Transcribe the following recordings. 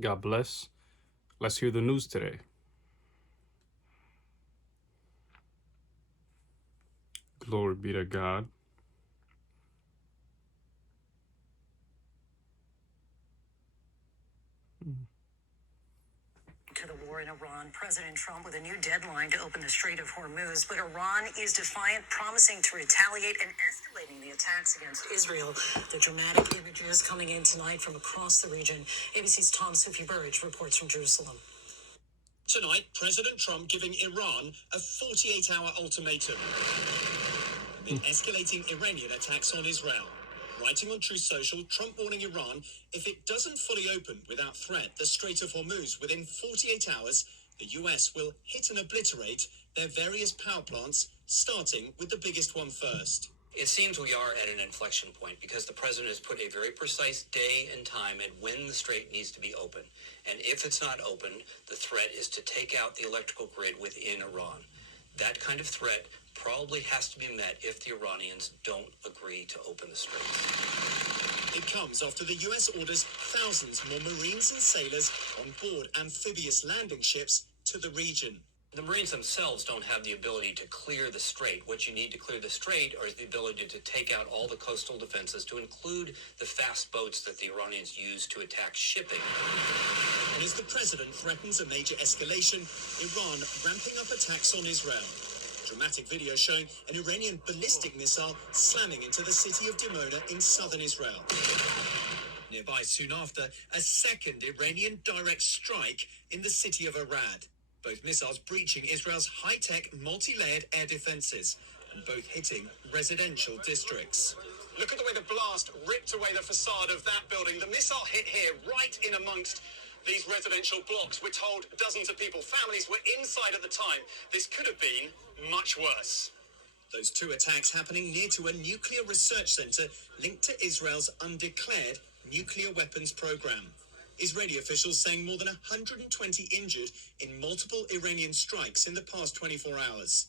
God bless. Let's hear the news today. Glory be to God. To the war in Iran, President Trump with a new deadline to open the Strait of Hormuz, but Iran is defiant, promising to retaliate and escalating the attacks against Israel. The dramatic images coming in tonight from across the region. ABC's Tom Sufi Burridge reports from Jerusalem. Tonight, President Trump giving Iran a 48-hour ultimatum amid escalating Iranian attacks on Israel. Writing on Truth Social, Trump warning Iran, if it doesn't fully open without threat the Strait of Hormuz within 48 hours, the US will hit and obliterate their various power plants, starting with the biggest one first. It seems we are at an inflection point because the president has put a very precise day and time at when the strait needs to be open. And if it's not opened, the threat is to take out the electrical grid within Iran. That kind of threat probably has to be met if the Iranians don't agree to open the strait. It comes after the US orders thousands more Marines and sailors on board amphibious landing ships to the region. The Marines themselves don't have the ability to clear the strait. What you need to clear the strait is the ability to take out all the coastal defenses, to include the fast boats that the Iranians use to attack shipping. And as the president threatens a major escalation, Iran ramping up attacks on Israel. Dramatic video showing an Iranian ballistic missile slamming into the city of Dimona in southern Israel. Nearby soon after, a second Iranian direct strike in the city of Arad. Both missiles breaching Israel's high-tech, multi-layered air defenses, and both hitting residential districts. Look at the way the blast ripped away the facade of that building. The missile hit here, right in amongst these residential blocks. We're told dozens of people, families, were inside at the time. This could have been much worse. Those two attacks happening near to a nuclear research center linked to Israel's undeclared nuclear weapons program. Israeli officials saying more than 120 injured in multiple Iranian strikes in the past 24 hours.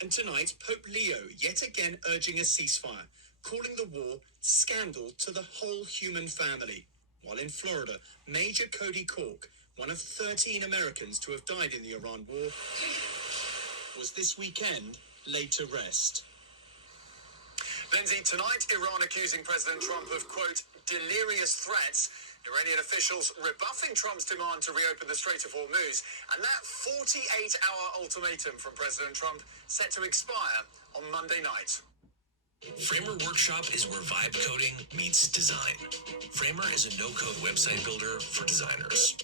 And tonight, Pope Leo yet again urging a ceasefire, calling the war scandal to the whole human family. While in Florida, Major Cody Cork, one of 13 Americans to have died in the Iran war, was this weekend laid to rest. Lindsay, tonight, Iran accusing President Trump of, quote, delirious threats. Iranian officials rebuffing Trump's demand to reopen the Strait of Hormuz. And that 48-hour ultimatum from President Trump set to expire on Monday night. Framer Workshop is where vibe coding meets design. Framer is a no-code website builder for designers.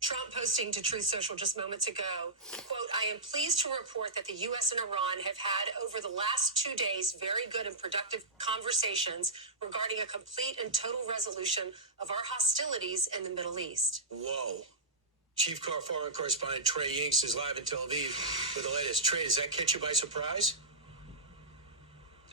Trump posting to Truth Social just moments ago, quote, I am pleased to report that the U.S. and Iran have had over the last 2 days very good and productive conversations regarding a complete and total resolution of our hostilities in the Middle East. Whoa. Chief Foreign Correspondent Trey Yinks is live in Tel Aviv with the latest. Trey, does that catch you by surprise?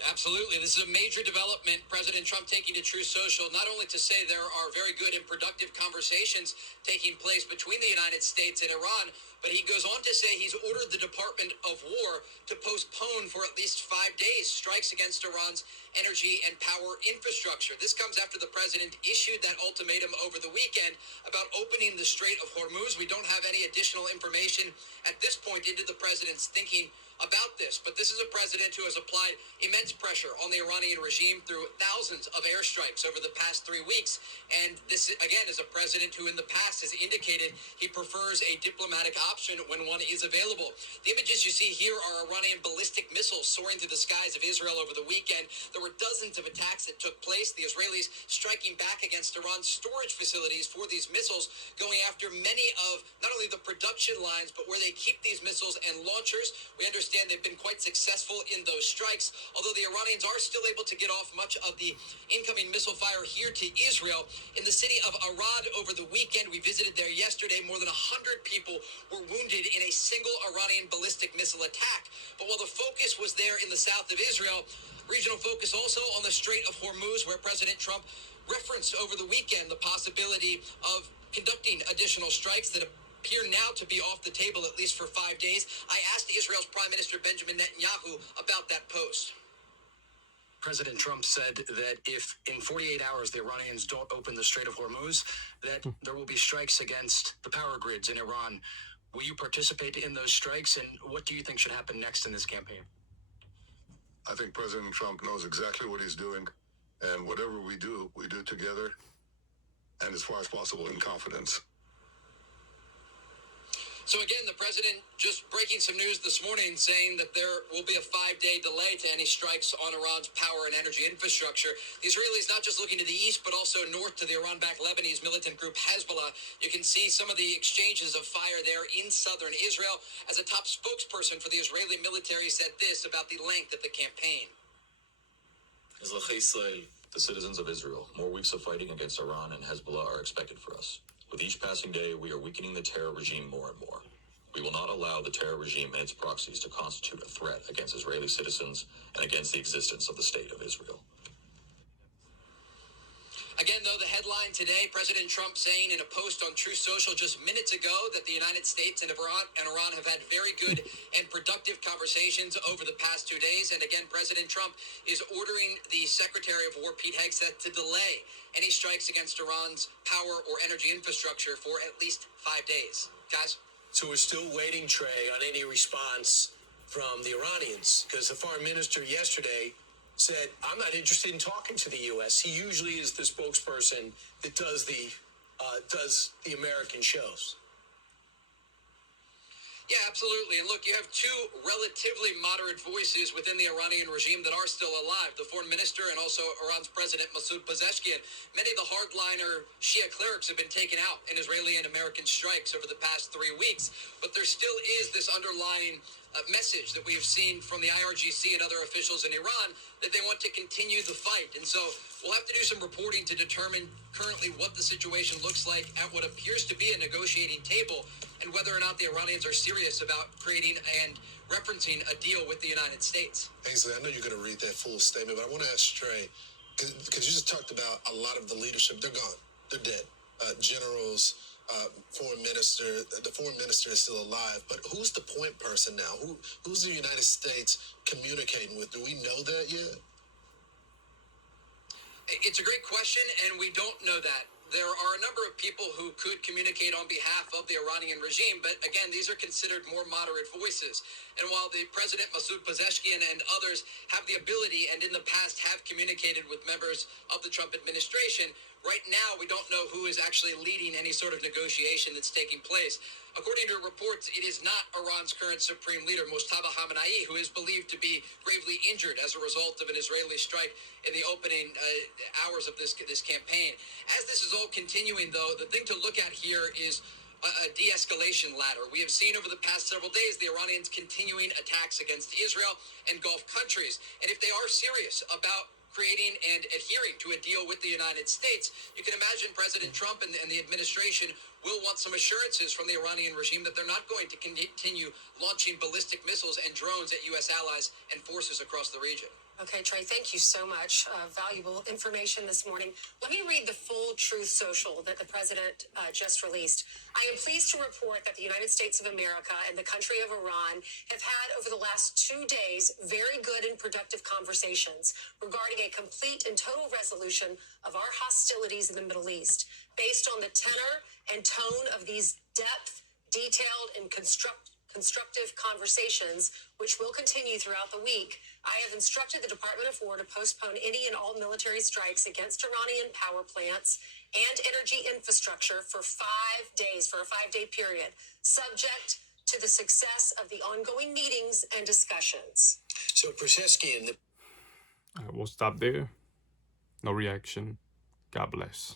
Absolutely. This is a major development. President Trump taking to Truth Social, not only to say there are very good and productive conversations taking place between the United States and Iran, but he goes on to say he's ordered the Department of War to postpone for at least 5 days strikes against Iran's energy and power infrastructure. This comes after the president issued that ultimatum over the weekend about opening the Strait of Hormuz. We don't have any additional information at this point into the president's thinking about this, but this is a president who has applied immense pressure on the Iranian regime through thousands of airstrikes over the past 3 weeks. And this, again, is a president who in the past has indicated he prefers a diplomatic option when one is available. The images you see here are Iranian ballistic missiles soaring through the skies of Israel over the weekend. There were dozens of attacks that took place, the Israelis striking back against Iran's storage facilities for these missiles, going after many of not only the production lines, but where they keep these missiles and launchers. We understand they've been quite successful in those strikes, although the Iranians are still able to get off much of the incoming missile fire here to Israel. In the city of Arad over the weekend, we visited there yesterday, more than 100 people were wounded in a single Iranian ballistic missile attack. But while the focus was there in the south of Israel, regional focus also on the Strait of Hormuz, where President Trump referenced over the weekend the possibility of conducting additional strikes that appear now to be off the table at least for 5 days. I asked Israel's Prime Minister Benjamin Netanyahu about that post. President Trump said that if in 48 hours the Iranians don't open the Strait of Hormuz, that there will be strikes against the power grids in Iran. Will you participate in those strikes, and what do you think should happen next in this campaign? I think President Trump knows exactly what he's doing, and whatever we do together and as far as possible in confidence. So again, the president just breaking some news this morning saying that there will be a 5-day delay to any strikes on Iran's power and energy infrastructure. The Israelis not just looking to the east, but also north to the Iran-backed Lebanese militant group Hezbollah. You can see some of the exchanges of fire there in southern Israel. As a top spokesperson for the Israeli military said this about the length of the campaign. The citizens of Israel, more weeks of fighting against Iran and Hezbollah are expected for us. With each passing day, we are weakening the terror regime more and more. We will not allow the terror regime and its proxies to constitute a threat against Israeli citizens and against the existence of the State of Israel. Again, though, the headline today, President Trump saying in a post on Truth Social just minutes ago that the United States and Iran have had very good and productive conversations over the past 2 days. And again, President Trump is ordering the Secretary of War, Pete Hegseth, to delay any strikes against Iran's power or energy infrastructure for at least 5 days. Guys? So we're still waiting, Trey, on any response from the Iranians, because the foreign minister yesterday said, I'm not interested in talking to the U.S. He usually is the spokesperson that does the American shows. Yeah, absolutely. And look, you have two relatively moderate voices within the Iranian regime that are still alive. The foreign minister and also Iran's president, Masoud Pezeshkian. Many of the hardliner Shia clerics have been taken out in Israeli and American strikes over the past 3 weeks. But there still is this underlying message that we have seen from the IRGC and other officials in Iran that they want to continue the fight. And so we'll have to do some reporting to determine currently what the situation looks like at what appears to be a negotiating table and whether or not the Iranians are serious about creating and referencing a deal with the United States. Ainsley, I know you're going to read that full statement, but I want to ask Trey, because you just talked about a lot of the leadership. They're gone. They're dead. Generals, foreign minister. The foreign minister is still alive, but who's the point person now? Who's the United States communicating with? Do we know that yet? It's a great question, and we don't know that. There are a number of people who could communicate on behalf of the Iranian regime, but again, these are considered more moderate voices. And while the president, Masoud Pezeshkian, and others have the ability and in the past have communicated with members of the Trump administration, right now we don't know who is actually leading any sort of negotiation that's taking place. According to reports, it is not Iran's current supreme leader, Mojtaba Khamenei, who is believed to be gravely injured as a result of an Israeli strike in the opening hours of this campaign. As this is all continuing, though, the thing to look at here is a de-escalation ladder. We have seen over the past several days the Iranians continuing attacks against Israel and Gulf countries. And if they are serious about creating and adhering to a deal with the United States, you can imagine President Trump and the administration will want some assurances from the Iranian regime that they're not going to continue launching ballistic missiles and drones at U.S. allies and forces across the region. Okay, Trey, thank you so much. Valuable information this morning. Let me read the full Truth Social that the president just released. I am pleased to report that the United States of America and the country of Iran have had over the last 2 days very good and productive conversations regarding a complete and total resolution of our hostilities in the Middle East, based on the tenor and tone of these detailed and constructive conversations, which will continue throughout the week. I have instructed the Department of War to postpone any and all military strikes against Iranian power plants and energy infrastructure for 5 days, for a 5-day period, subject to the success of the ongoing meetings and discussions. So Pezeshkian, We'll stop there. No reaction. God bless.